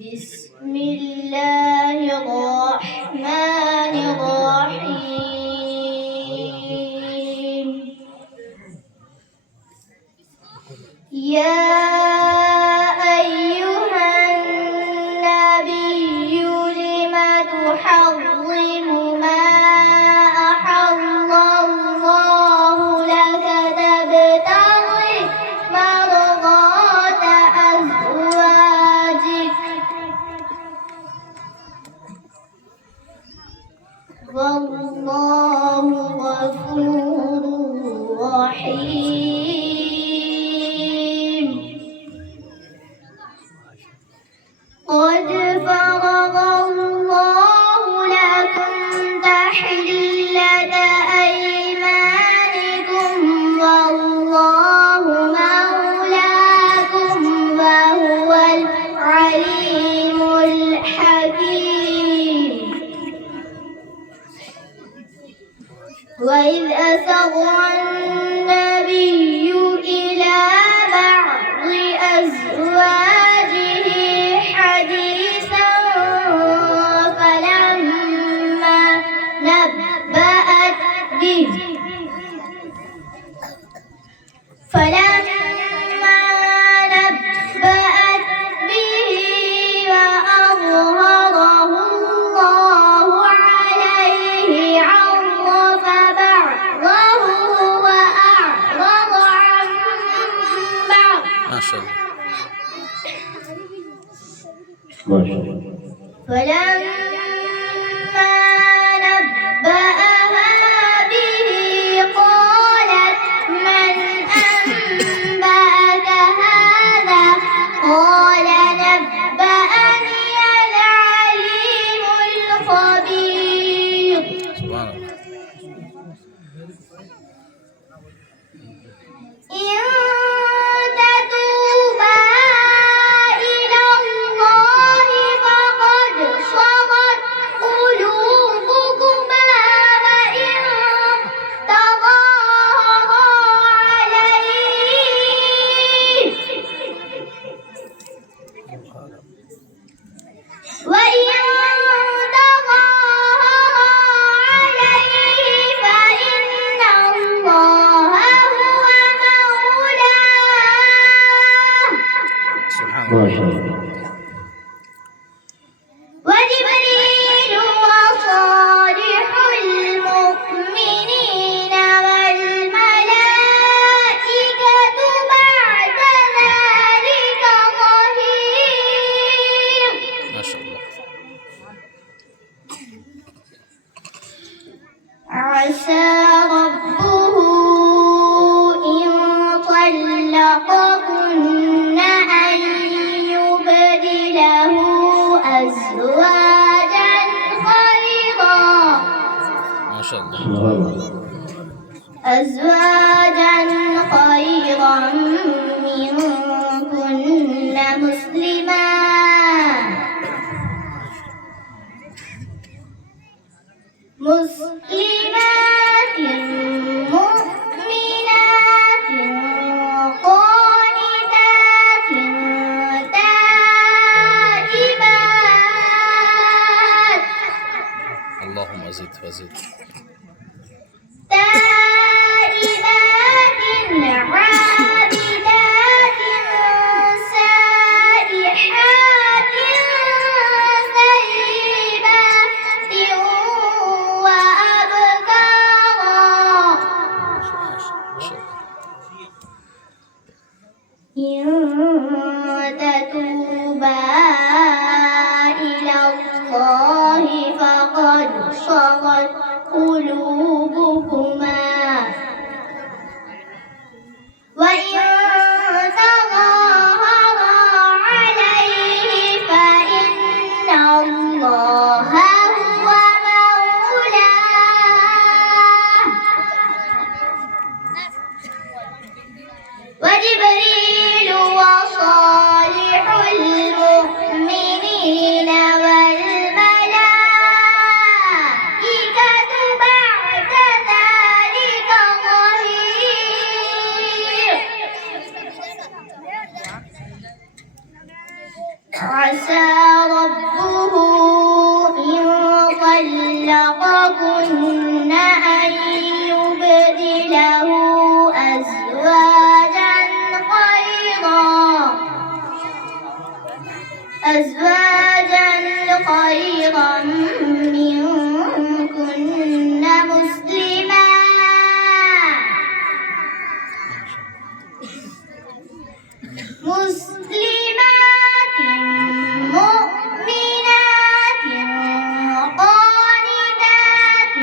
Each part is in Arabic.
بسم الله الرحمن الرحيم يا أيها النبي لم تحرم ما أحل الله لك تبتغي مرضات أزواجك والله غفور رحيم قد فرض الله لكم تحلة أيمانكم والله مولاكم وهو العليم الحكيم وإذ أسر النبي إلى بعض أزواجه حديثا فلما نبأت به وأظهره الله عليه عرف بعضه وأعرض عن بعض ما شاء الله فلما نبأها به قالت من أنبأك هذا قال نبأني العليم الخبير سبحان الله إن تتوبا إلى الله فقد صغت قلوبكما وإن تظاهرا عليه فإن الله هو مولاه سبحان الله وجبريل وصالح المؤمنين والملائكة بعد ذلك ظهير ما شاء الله عسى ربه إن طلقكن أن يبدله أزواجا خيرا منكن مسلمات مؤمنات قانتات تائبات اللهم زد وزد عابدات سائحات ثيبات وأبكارا إن تتوبا إلى الله فقد صغت عسى ربه إن طلقكن أن يبدله أزواجا خيرا منكن مسلمات مؤمنات قانتات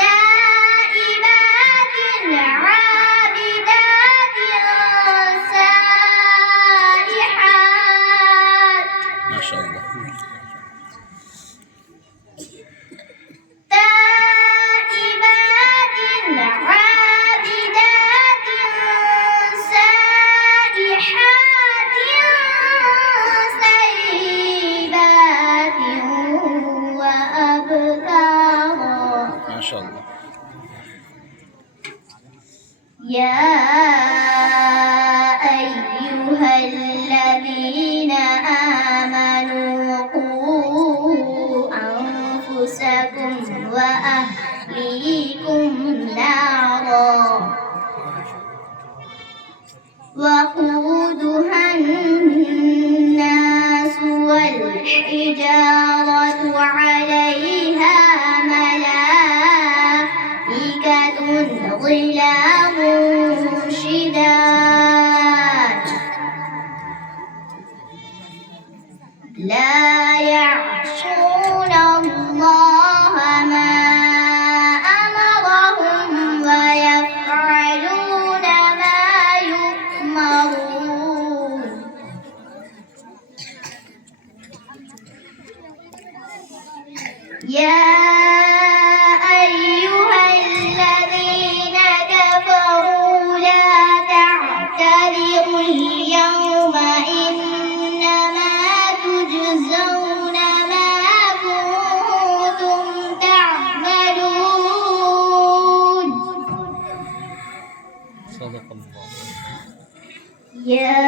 تائبات عابدات سائحات ما شاء الله. تائبات عابدات سائحات ثيبات وأبكارا. ما شاء الله. يا أيها الذين آمنوا قوا أنفسكم وأهليكم نارا وقودها الناس والحجارة عليها ملائكة غلاظ شداد لا يعصون الله ما أمرهم ويفعلون ما يؤمرون. يا أيها الذين كفروا لا تعتذروا اليوم إنما تجزون ما كنتم تعملون. صدق الله. يا